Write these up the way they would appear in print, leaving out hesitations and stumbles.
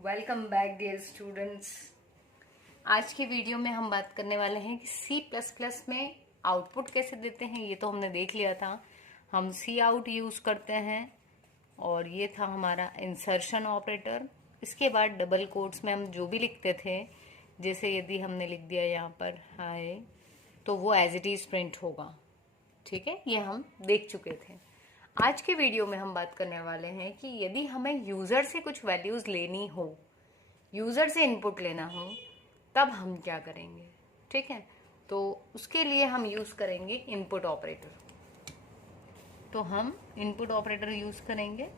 Welcome back dear students. आज के video में हम बात करने वाले हैं कि C++ में आउटपुट कैसे देते हैं। ये तो हमने देख लिया था, हम सी आउट यूज़ करते हैं और ये था हमारा इंसर्शन ऑपरेटर। इसके बाद डबल कोट्स में हम जो भी लिखते थे, जैसे यदि हमने लिख दिया यहाँ पर हाय, तो वो एज इट इज़ प्रिंट होगा। ठीक है, ये हम देख चुके थे। आज के वीडियो में हम बात करने वाले हैं कि यदि हमें यूज़र से कुछ वैल्यूज़ लेनी हो, यूज़र से इनपुट लेना हो, तब हम क्या करेंगे। ठीक है, तो उसके लिए हम यूज़ करेंगे इनपुट ऑपरेटर। तो हम इनपुट ऑपरेटर यूज़ करेंगे।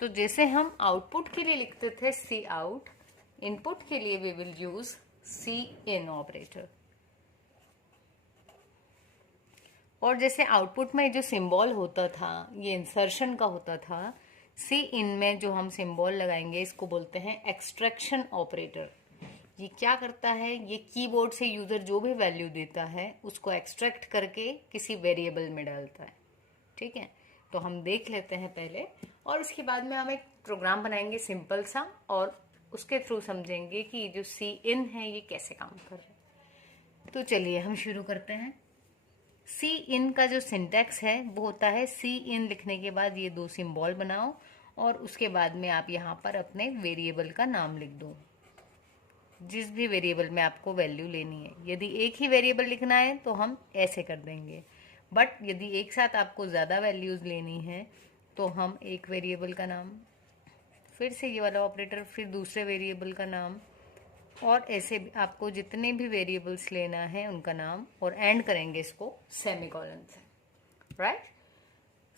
तो जैसे हम आउटपुट के लिए लिखते थे सी आउट, इनपुट के लिए we will use cin operator. और जैसे आउटपुट में जो सिंबल होता था, ये इंसर्शन का होता था, सी इन में जो हम सिंबल लगाएंगे इसको बोलते हैं एक्सट्रैक्शन ऑपरेटर। ये क्या करता है, ये कीबोर्ड से यूजर जो भी वैल्यू देता है उसको एक्सट्रैक्ट करके किसी वेरिएबल में डालता है। ठीक है, तो हम देख लेते हैं पहले और उसके बाद में हम एक प्रोग्राम बनाएंगे सिंपल सा, और उसके थ्रू समझेंगे कि जो सी इन है ये कैसे काम कर रहा है। तो चलिए हम शुरू करते हैं। सी इन का जो सिंटैक्स है वो होता है सी इन लिखने के बाद ये दो सिंबल बनाओ और उसके बाद में आप यहाँ पर अपने वेरिएबल का नाम लिख दो, जिस भी वेरिएबल में आपको वैल्यू लेनी है। यदि एक ही वेरिएबल लिखना है तो हम ऐसे कर देंगे, बट यदि एक साथ आपको ज़्यादा वैल्यूज़ लेनी है तो हम एक वेरिएबल का नाम, फिर से ये वाला ऑपरेटर, फिर दूसरे वेरिएबल का नाम, और ऐसे आपको जितने भी वेरिएबल्स लेना है उनका नाम, और एंड करेंगे इसको सेमीकोलन से। राइट,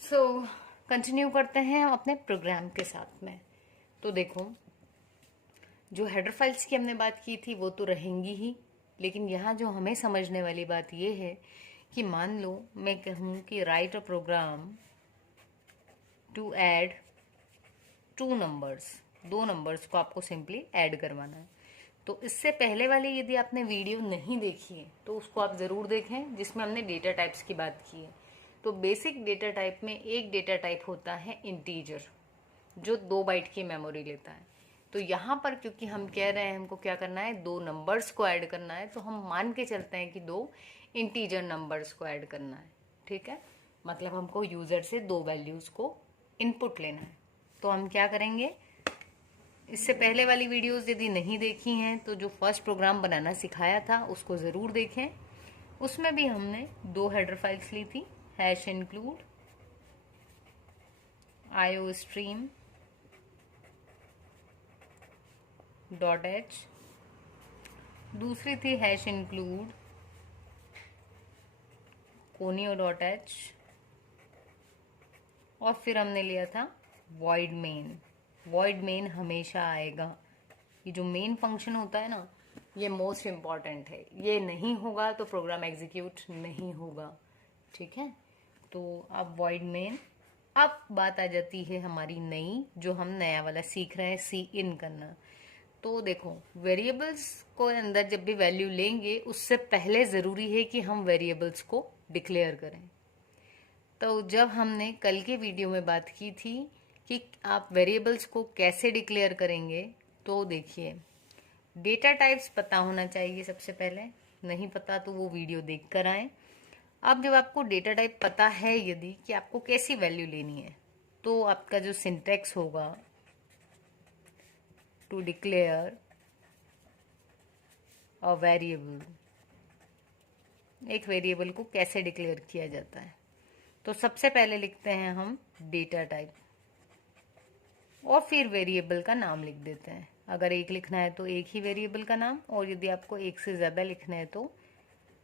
सो कंटिन्यू करते हैं अपने प्रोग्राम के साथ में। तो देखो, जो हेडर फाइल्स की हमने बात की थी वो तो रहेंगी ही, लेकिन यहाँ जो हमें समझने वाली बात ये है कि मान लो मैं कहूँ कि write a program to add two numbers, दो नंबर्स को आपको सिंपली ऐड करवाना है। तो इससे पहले वाली यदि आपने वीडियो नहीं देखी है तो उसको आप ज़रूर देखें, जिसमें हमने डेटा टाइप्स की बात की है। तो बेसिक डेटा टाइप में एक डेटा टाइप होता है इंटीजर, जो 2 बाइट की मेमोरी लेता है। तो यहाँ पर क्योंकि हम कह रहे हैं हमको क्या करना है, दो नंबर्स को ऐड करना है, तो हम मान के चलते हैं कि दो इंटीजर नंबर्स को ऐड करना है। ठीक है, मतलब हमको यूज़र से दो वैल्यूज़ को इनपुट लेना है। तो हम क्या करेंगे, इससे पहले वाली वीडियोस यदि नहीं देखी हैं तो जो फर्स्ट प्रोग्राम बनाना सिखाया था उसको ज़रूर देखें। उसमें भी हमने दो हेडर फाइल्स ली थी, hash include IO stream dot H, दूसरी थी hash include conio dot H, और फिर हमने लिया था वॉइड मेन। वॉइड मेन हमेशा आएगा, ये जो मेन फंक्शन होता है ना, ये मोस्ट इम्पॉर्टेंट है। ये नहीं होगा तो प्रोग्राम एग्जीक्यूट नहीं होगा। ठीक है, तो अब वॉइड मेन। अब बात आ जाती है हमारी नई, जो हम नया वाला सीख रहे हैं, सी इन करना। तो देखो, वेरिएबल्स को अंदर जब भी वैल्यू लेंगे उससे पहले ज़रूरी है कि हम वेरिएबल्स को डिक्लेयर करें। तो जब हमने कल के वीडियो में बात की थी कि आप वेरिएबल्स को कैसे डिक्लेयर करेंगे, तो देखिए, डेटा टाइप्स पता होना चाहिए सबसे पहले, नहीं पता तो वो वीडियो देख कर आएँ। अब जब आपको डेटा टाइप पता है यदि कि आपको कैसी वैल्यू लेनी है, तो आपका जो सिंटैक्स होगा, टू डिक्लेयर अ वेरिएबल, एक वेरिएबल को कैसे डिक्लेयर किया जाता है। तो सबसे पहले लिखते हैं हम डेटा टाइप और फिर वेरिएबल का नाम लिख देते हैं। अगर एक लिखना है तो एक ही वेरिएबल का नाम, और यदि आपको एक से ज़्यादा लिखना है तो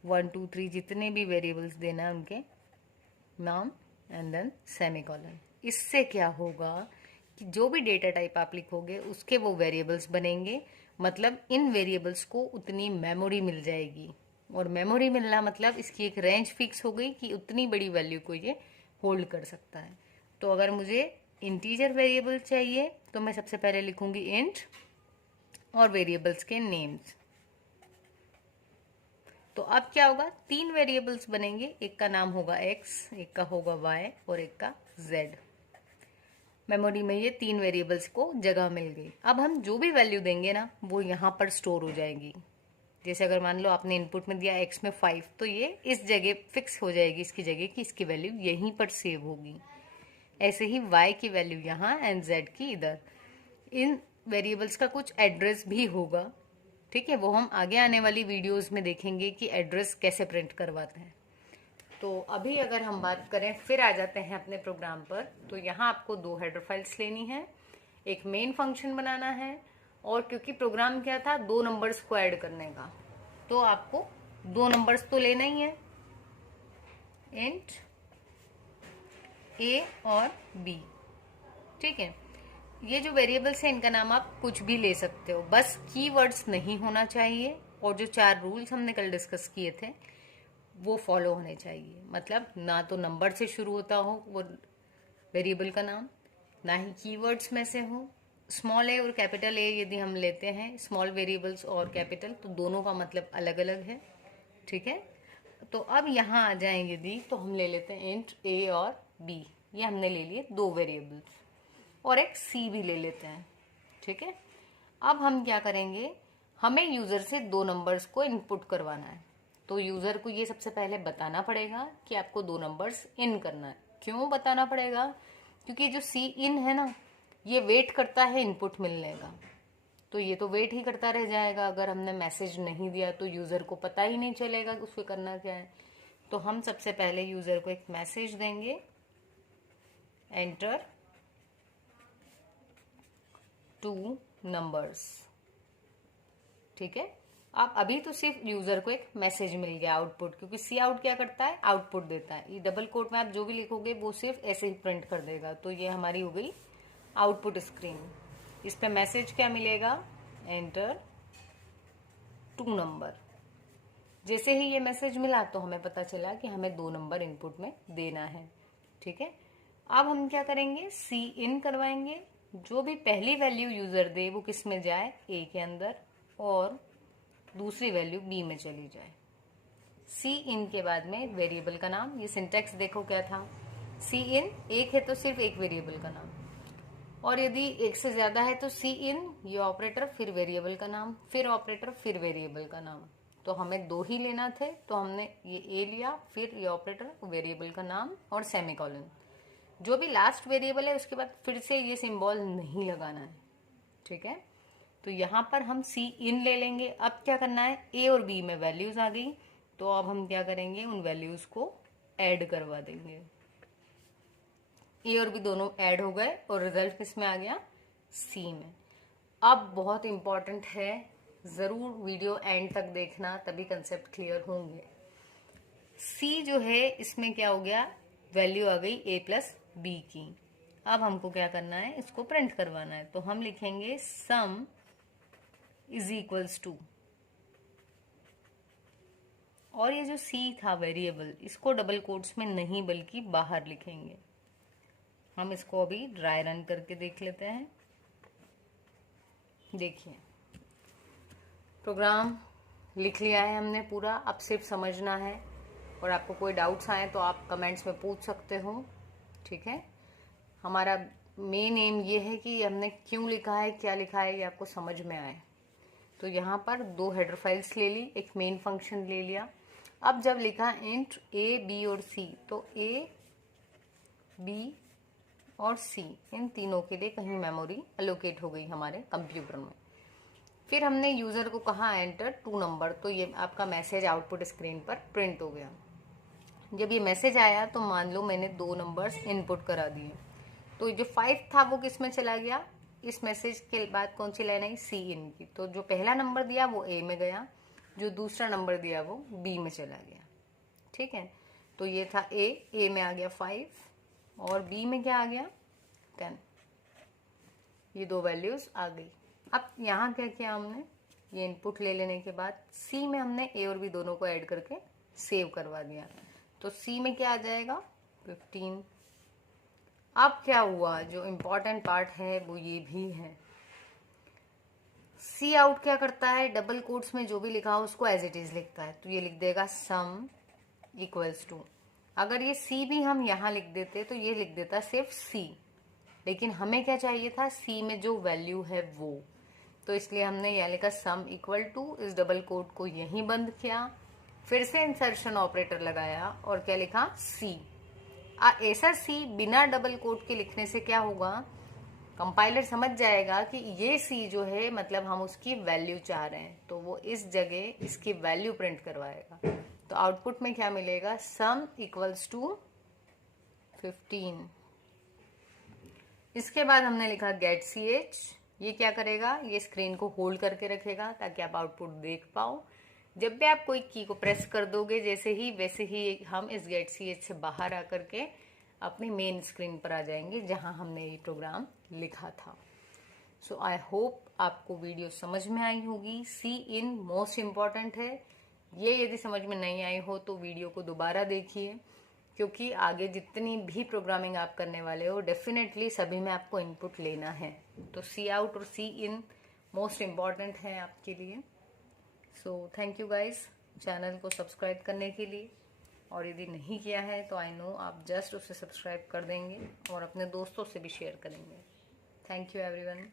1 2 3 जितने भी वेरिएबल्स देना है उनके नाम, एंड देन सेमीकोलन। इससे क्या होगा कि जो भी डेटा टाइप आप लिखोगे उसके वो वेरिएबल्स बनेंगे, मतलब इन वेरिएबल्स को उतनी मेमोरी मिल जाएगी। और मेमोरी मिलना मतलब इसकी एक रेंज फिक्स हो गई कि उतनी बड़ी वैल्यू को ये होल्ड कर सकता है। तो अगर मुझे इंटीजर वेरिएबल चाहिए तो मैं सबसे पहले लिखूंगी इंट और वेरिएबल्स के नेम्स, तो अब क्या होगा, 3 वेरिएबल्स बनेंगे, एक का नाम होगा x, एक का होगा y और एक का z। मेमोरी में ये 3 वेरिएबल्स को जगह मिल गई। अब हम जो भी वैल्यू देंगे ना वो यहाँ पर स्टोर हो जाएगी। जैसे अगर मान लो आपने इनपुट में दिया x में 5, तो ये इस जगह फिक्स हो जाएगी, इसकी जगह की इसकी वैल्यू यहीं पर सेव होगी। ऐसे ही y की वैल्यू यहाँ एंड z की इधर। इन वेरिएबल्स का कुछ एड्रेस भी होगा, ठीक है, वो हम आगे आने वाली वीडियोस में देखेंगे कि एड्रेस कैसे प्रिंट करवाते हैं। तो अभी अगर हम बात करें, फिर आ जाते हैं अपने प्रोग्राम पर। तो यहाँ आपको 2 हेडर फाइल्स लेनी है, एक मेन फंक्शन बनाना है, और क्योंकि प्रोग्राम क्या था 2 नंबर्स को ऐड करने का, तो आपको 2 नंबर्स तो लेना ही है, इंट a और b, ठीक है। ये जो वेरिएबल्स है इनका नाम आप कुछ भी ले सकते हो, बस कीवर्ड्स नहीं होना चाहिए, और जो 4 रूल्स हमने कल डिस्कस किए थे वो फॉलो होने चाहिए। मतलब ना तो नंबर से शुरू होता हो वो वेरिएबल का नाम, ना ही कीवर्ड्स में से हो। स्मॉल ए और कैपिटल ए यदि हम लेते हैं, स्मॉल वेरिएबल्स और कैपिटल, तो दोनों का मतलब अलग अलग है, ठीक है। तो अब यहाँ आ जाए यदि, तो हम ले लेते हैं इंट ए और बी, ये हमने ले लिए 2 वेरिएबल्स, और एक सी भी ले लेते हैं, ठीक है। अब हम क्या करेंगे, हमें यूजर से 2 नंबर्स को इनपुट करवाना है, तो यूजर को ये सबसे पहले बताना पड़ेगा कि आपको 2 नंबर्स इन करना है। क्यों बताना पड़ेगा, क्योंकि जो सी इन है ना, ये वेट करता है इनपुट मिलने का, तो ये तो वेट ही करता रह जाएगा। अगर हमने मैसेज नहीं दिया तो यूजर को पता ही नहीं चलेगा कि उसको करना क्या है। तो हम सबसे पहले यूजर को एक मैसेज देंगे, एंटर 2 नंबर्स, ठीक है। अब अभी तो सिर्फ यूजर को एक मैसेज मिल गया आउटपुट, क्योंकि सी आउट क्या करता है, आउटपुट देता है। ये डबल कोट में आप जो भी लिखोगे वो सिर्फ ऐसे ही प्रिंट कर देगा। तो ये हमारी हो गई आउटपुट स्क्रीन। इस पे मैसेज क्या मिलेगा, एंटर 2 नंबर। जैसे ही ये मैसेज मिला तो हमें पता चला कि हमें 2 नंबर इनपुट में देना है, ठीक है। अब हम क्या करेंगे, सी इन करवाएंगे, जो भी पहली वैल्यू यूजर दे वो किस में जाए, ए के अंदर, और दूसरी वैल्यू बी में चली जाए। सी इन के बाद में वेरिएबल का नाम, ये सिंटेक्स देखो क्या था, सी इन एक है तो सिर्फ एक वेरिएबल का नाम, और यदि एक से ज्यादा है तो सी इन, ये ऑपरेटर, फिर वेरिएबल का नाम, फिर ऑपरेटर, फिर वेरिएबल का नाम। तो हमें 2 ही लेना थे, तो हमने ये ए लिया, फिर ये ऑपरेटर, वेरिएबल का नाम और सेमीकोलन। जो भी लास्ट वेरिएबल है उसके बाद फिर से ये सिंबल नहीं लगाना है, ठीक है। तो यहाँ पर हम सी इन ले लेंगे। अब क्या करना है, ए और बी में वैल्यूज आ गई, तो अब हम क्या करेंगे, उन वैल्यूज को ऐड करवा देंगे। ए और बी दोनों ऐड हो गए और रिजल्ट किस में आ गया, सी में। अब बहुत इंपॉर्टेंट है, जरूर वीडियो एंड तक देखना, तभी कंसेप्ट क्लियर होंगे। सी जो है इसमें क्या हो गया, वैल्यू आ गई ए प्लस बी की। अब हमको क्या करना है, इसको प्रिंट करवाना है। तो हम लिखेंगे सम इज इक्वल्स टू, और ये जो सी था वेरिएबल, इसको डबल कोट्स में नहीं बल्कि बाहर लिखेंगे। हम इसको अभी ड्राई रन करके देख लेते हैं। देखिए प्रोग्राम लिख लिया है हमने पूरा, अब सिर्फ समझना है, और आपको कोई डाउट्स आए तो आप कमेंट्स में पूछ सकते हो, ठीक है। हमारा मेन एम ये है कि हमने क्यों लिखा है, क्या लिखा है, ये आपको समझ में आए। तो यहाँ पर 2 हेडर फाइल्स ले ली, एक मेन फंक्शन ले लिया। अब जब लिखा इंट ए बी और सी, तो ए बी और सी इन तीनों के लिए कहीं मेमोरी एलोकेट हो गई हमारे कंप्यूटर में। फिर हमने यूजर को कहा एंटर 2 नंबर, तो ये आपका मैसेज आउटपुट स्क्रीन पर प्रिंट हो गया। जब ये मैसेज आया तो मान लो मैंने 2 नंबर्स इनपुट करा दिए, तो जो 5 था वो किस में चला गया, इस मैसेज के बाद कौन सी लाइन आई, सी इन की। तो जो पहला नंबर दिया वो ए में गया, जो दूसरा नंबर दिया वो बी में चला गया, ठीक है। तो ये था ए में आ गया 5, और बी में क्या आ गया 10। ये 2 वैल्यूज आ गई। अब यहाँ क्या किया हमने, ये इनपुट ले लेने के बाद सी में हमने ए और बी दोनों को ऐड करके सेव करवा दिया। तो सी में क्या आ जाएगा 15। अब क्या हुआ, जो इम्पोर्टेंट पार्ट है वो ये भी है, सी आउट क्या करता है, डबल कोट्स में जो भी लिखा हो उसको एज इट इज लिखता है, तो ये लिख देगा सम इक्वल्स टू। अगर ये सी भी हम यहाँ लिख देते तो ये लिख देता सिर्फ सी, लेकिन हमें क्या चाहिए था, सी में जो वैल्यू है वो, तो इसलिए हमने यह लिखा सम इक्वल टू, इस डबल कोट को यहीं बंद किया, फिर से इंसर्शन ऑपरेटर लगाया और क्या लिखा, सी। ऐसा सी बिना डबल कोट के लिखने से क्या होगा, कंपाइलर समझ जाएगा कि ये सी जो है मतलब हम उसकी वैल्यू चाह रहे हैं, तो वो इस जगह इसकी वैल्यू प्रिंट करवाएगा। तो आउटपुट में क्या मिलेगा, सम इक्वल्स टू 15। इसके बाद हमने लिखा गेट सी एच। ये क्या करेगा, ये स्क्रीन को होल्ड करके रखेगा ताकि आप आउटपुट देख पाओ। जब भी आप कोई की को प्रेस कर दोगे जैसे ही, वैसे ही हम इस गेट सी एच से बाहर आकर के अपनी मेन स्क्रीन पर आ जाएंगे जहां हमने ये प्रोग्राम लिखा था। सो आई होप आपको वीडियो समझ में आई होगी। सी इन मोस्ट इम्पॉर्टेंट है, ये यदि समझ में नहीं आई हो तो वीडियो को दोबारा देखिए, क्योंकि आगे जितनी भी प्रोग्रामिंग आप करने वाले हो डेफिनेटली सभी में आपको इनपुट लेना है। तो सी आउट और सी इन मोस्ट इम्पॉर्टेंट है आपके लिए। So thank you guys channel को सब्सक्राइब करने के लिए, और यदि नहीं किया है तो आई नो आप जस्ट उसे सब्सक्राइब कर देंगे और अपने दोस्तों से भी शेयर करेंगे। Thank you everyone.